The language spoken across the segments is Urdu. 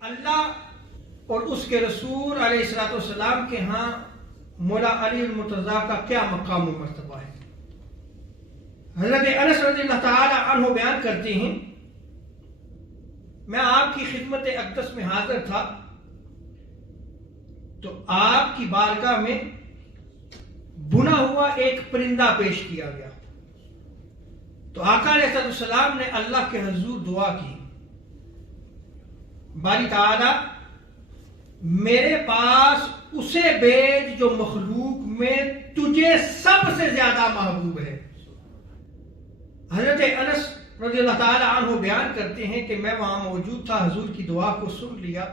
اللہ اور اس کے رسول علیہ السلام کے ہاں مولا علی المرتضیٰ کا کیا مقام و مرتبہ ہے۔ حضرت انس رضی اللہ تعالی عنہ بیان کرتے ہیں، میں آپ کی خدمت اقدس میں حاضر تھا تو آپ کی بارگاہ میں بنا ہوا ایک پرندہ پیش کیا گیا، تو آقا علیہ السلام نے اللہ کے حضور دعا کی، باری تعالی میرے پاس اسے بھیج جو مخلوق میں تجھے سب سے زیادہ محبوب ہے۔ حضرت انس رضی اللہ تعالی عنہ بیان کرتے ہیں کہ میں وہاں موجود تھا، حضور کی دعا کو سن لیا،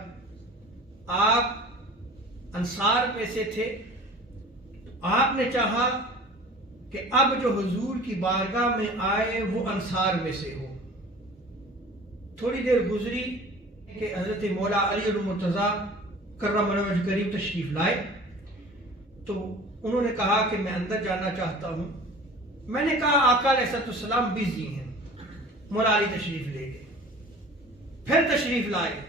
آپ انصار میں سے تھے، آپ نے چاہا کہ اب جو حضور کی بارگاہ میں آئے وہ انصار میں سے ہو۔ تھوڑی دیر گزری کہ حضرت مولا علی المرتضیٰ کرم اللہ وجہ کریم تشریف لائے، تو انہوں نے کہا کہ میں اندر جانا چاہتا ہوں۔ میں نے کہا آقا علیہ السلام بزی ہیں، مولا علی تشریف لے گئے، پھر تشریف لائے،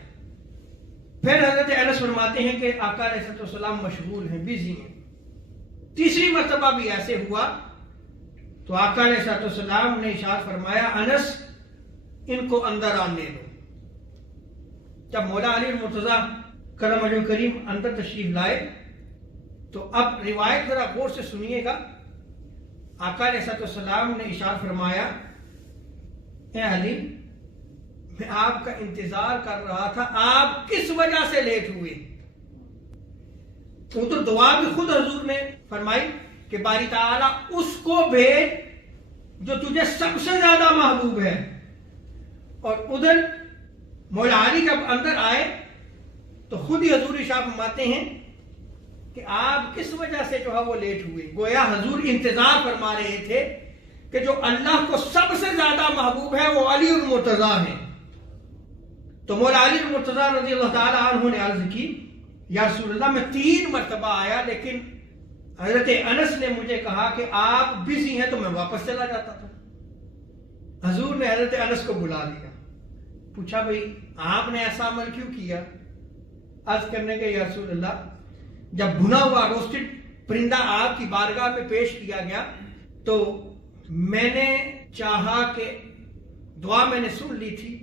پھر حضرت انس فرماتے ہیں کہ آقا علیہ السلام مشغول ہیں، بزی ہیں۔ تیسری مرتبہ بھی ایسے ہوا تو آقا علیہ السلام نے ارشاد فرمایا انس ان کو اندر آنے دو۔ جب مولا علی المرتضیٰ کرم وجہ کریم اندر تشریف لائے تو اب روایت ذرا غور سے سنیے گا۔ آقا علیہ السلام نے ارشاد فرمایا اے علی میں آپ کا انتظار کر رہا تھا، آپ کس وجہ سے لیٹ ہوئے؟ تو دعا بھی خود حضور نے فرمائی کہ باری تعالیٰ اس کو بھیج جو تجھے سب سے زیادہ محبوب ہے۔ اور ادھر مولا علی جب اندر آئے تو خود ہی حضور ارشاد فرماتے ہیں کہ آپ کس وجہ سے جو ہے وہ لیٹ ہوئے۔ گویا حضور انتظار فرما رہے تھے کہ جو اللہ کو سب سے زیادہ محبوب ہے وہ علی المرتضیٰ ہیں۔ تو مولا علی المرتضیٰ رضی اللہ تعالی عنہ نے عرض کی یا رسول اللہ میں 3 مرتبہ آیا لیکن حضرت انس نے مجھے کہا کہ آپ بزی ہیں تو میں واپس چلا جاتا تھا۔ حضور نے حضرت انس کو بلا لیا، پوچھا بھئی آپ نے ایسا عمل کیوں کیا؟ عرض کرنے کے یا رسول اللہ جب بھنا ہوا روسٹڈ پرندہ آپ کی بارگاہ میں پیش کیا گیا تو میں نے چاہا کہ دعا میں نے سن لی تھی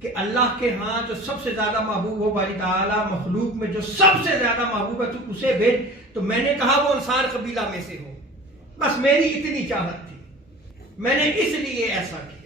کہ اللہ کے ہاں جو سب سے زیادہ محبوب ہو، باری تعالیٰ مخلوق میں جو سب سے زیادہ محبوب ہے تو اسے بھیج، تو میں نے کہا وہ انصار قبیلہ میں سے ہو، بس میری اتنی چاہت تھی، میں نے اس لیے ایسا کیا۔